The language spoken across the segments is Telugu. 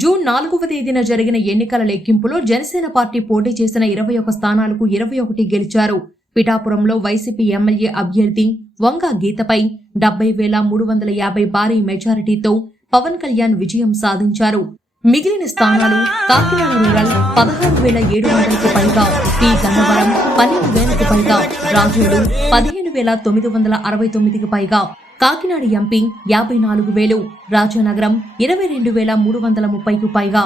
జూన్ నాలుగవ తేదీన జరిగిన ఎన్నికల లెక్కింపులో జనసేన పార్టీ పోటీ చేసిన ఇరవై ఒక స్థానాలకు ఇరవై ఒకటి గెలిచారు. పిఠాపురంలో వైసీపీ ఎమ్మెల్యే అభ్యర్థి వంగ గీతపై డెబ్బై వేల మూడు వందల యాభై భారీ మెజారిటీతో పవన్ కళ్యాణ్ విజయం సాధించారు. మిగిలిన స్థానాలు కాకినాడ రూరల్ పదహారు వేల ఏడు వందలకు పైగా పి. గన్నవరం పన్నెండు వేలకు పైగా రాజోలు పదిహేను వేల తొమ్మిది వందల అరవై తొమ్మిదికి పైగా కాకినాడ ఎంపీ యాభై నాలుగు వేలు రాజానగరం ఇరవై రెండు వేల మూడు వందల ముప్పైకు పైగా.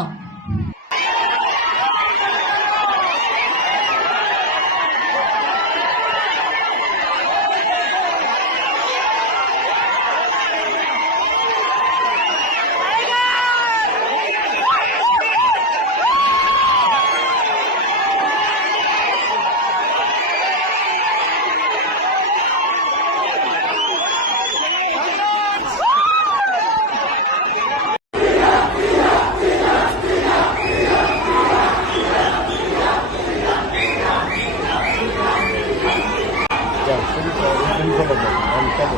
这么简单你做不